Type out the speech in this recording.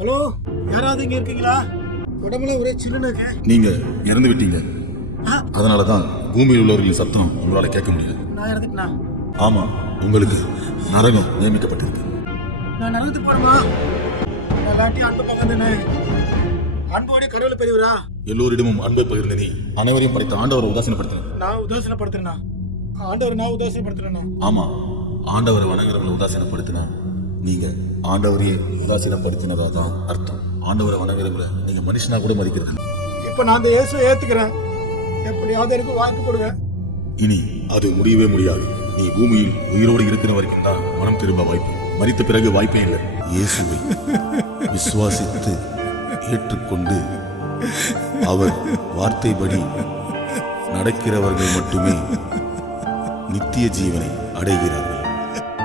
Hello யாராவது இங்க இருக்கீங்களா? உடம்புல ஒரே சில்லுன்னு இருக்கு. நீங்க இறந்து விட்டீங்க. அதனால தான் பூமியில் உள்ளவர்களின் சத்தம் உங்களால கேட்க முடியாது. நான் இறந்துட்டேனா? ஆமா உங்களுக்கு நரகம் நியமிக்கப்பட்டிருக்கு. நான் நடந்து போறேமா நான் லாட்டி அன்பு பக்கத்துனே அன்போடைய கடவுளை பெரியவரா? எல்லோரிடமும் அன்பை பகிர்ந்த நீ அனைவரையும் படைத்த ஆண்டவரை உதாசீனப்படுத்தின. நான் உதாசனப்படுத்துறேனா? ஆண்டவர் நான் உதாசனப்படுத்துறேனா. ஆமா ஆண்டவரை வணங்குறவங்களை உதாசீனப்படுத்தினா நீங்க ஆண்டவரையே உதாசீனப்படுத்தினதா தான் அர்த்தம். ஆண்டவரை வணங்குறவங்களை நீங்க மனுஷனா கூட மதிக்கிறது. இப்போ நான் அந்த இயேசுவை ஏத்துக்கிறேன். எப்படியாவது எனக்கு வாங்கி கொடுங்க. இனி அது முடியவே முடியாது. நீ பூமியில் உயிரோடு இருக்கிற வரைக்கும் தான் மனம் திரும்ப வாய்ப்பு. மரித்த பிறகு வாய்ப்பே இல்லை. இயேசுவை விசுவாசித்து ஏற்றுக்கொண்டு அவர் வார்த்தைப்படி நடக்கிறவர்கள் மட்டுமே நித்திய ஜீவனை அடைகிறார்